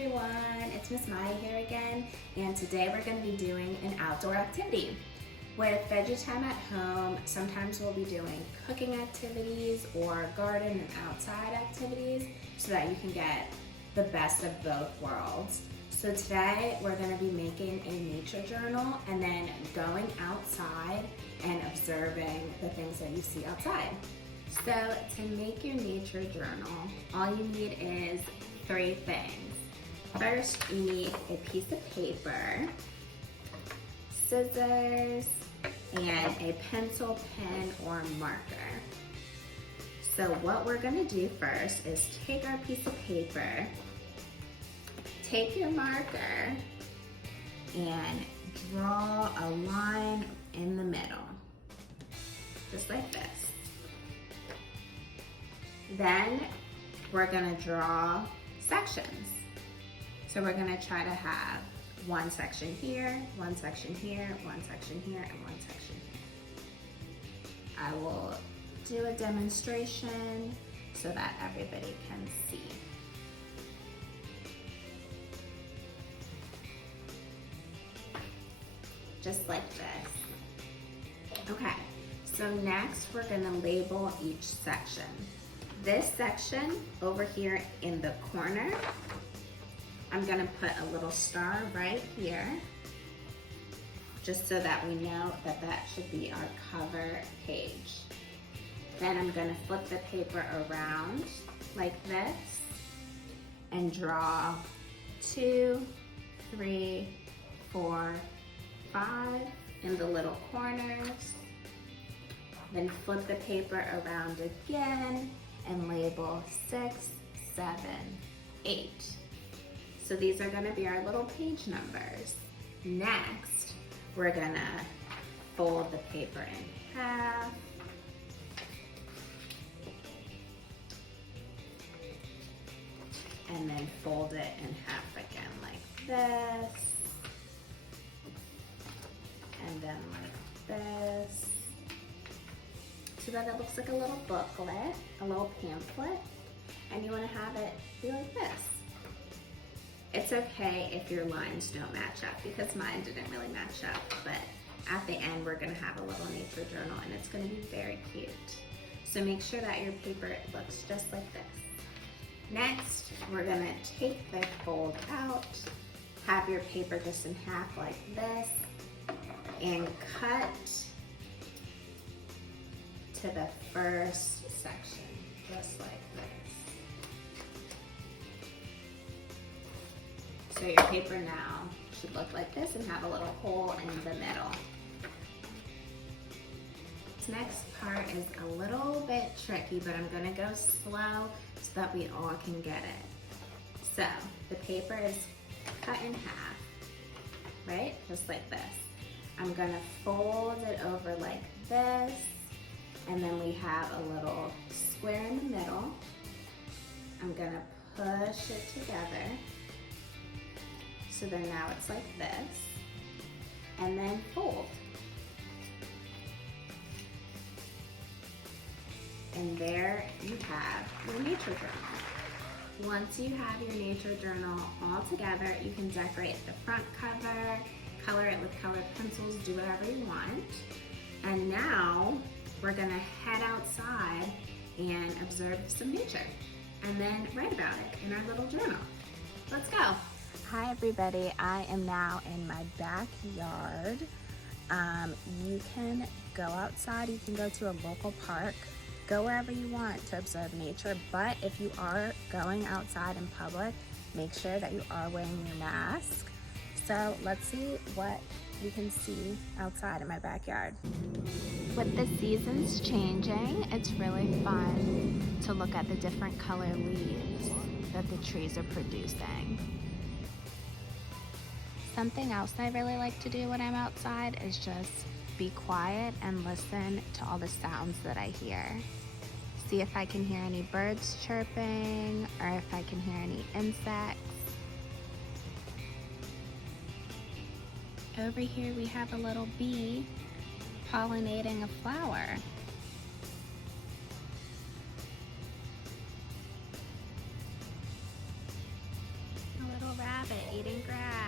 everyone, it's Miss Maya here again, and today we're going to be doing an outdoor activity. With Veggie Time at Home, sometimes we'll be doing cooking activities or garden and outside activities so that you can get the best of both worlds. So today we're going to be making a nature journal and then going outside and observing the things that you see outside. So to make your nature journal, all you need is 3 things. First, you need a piece of paper, scissors, and a pencil, pen, or marker. So what we're gonna do first is take our piece of paper, take your marker, and draw a line in the middle, just like this. Then we're gonna draw sections. So we're gonna try to have one section here, one section here, one section here, and one section here. I will do a demonstration so that everybody can see. Just like this. Okay, so next we're gonna label each section. This section over here in the corner, I'm gonna put a little star right here, just so that we know that that should be our cover page. Then I'm gonna flip the paper around like this and draw 2, 3, 4, 5 in the little corners. Then flip the paper around again and label 6, 7, 8. So these are gonna be our little page numbers. Next, we're gonna fold the paper in half. And then fold it in half again like this. And then like this. So that it looks like a little booklet, a little pamphlet. And you wanna have it be like this. It's okay if your lines don't match up, because mine didn't really match up, but at the end we're gonna have a little nature journal and it's gonna be very cute. So make sure that your paper looks just like this. Next, we're gonna take the fold out, have your paper just in half like this, and cut to the first section, just like this. So your paper now should look like this and have a little hole in the middle. This next part is a little bit tricky, but I'm gonna go slow so that we all can get it. So the paper is cut in half, right? Just like this. I'm gonna fold it over like this, and then we have a little square in the middle. I'm gonna push it together. So then now it's like this, and then fold. And there you have your nature journal. Once you have your nature journal all together, you can decorate the front cover, color it with colored pencils, do whatever you want. And now we're gonna head outside and observe some nature, and then write about it in our little journal. Let's go. Hi everybody, I am now in my backyard. You can go outside, you can go to a local park, go wherever you want to observe nature, but if you are going outside in public, make sure that you are wearing your mask. So let's see what you can see outside in my backyard. With the seasons changing, it's really fun to look at the different color leaves that the trees are producing. Something else I really like to do when I'm outside is just be quiet and listen to all the sounds that I hear. See if I can hear any birds chirping or if I can hear any insects. Over here we have a little bee pollinating a flower. A little rabbit eating grass.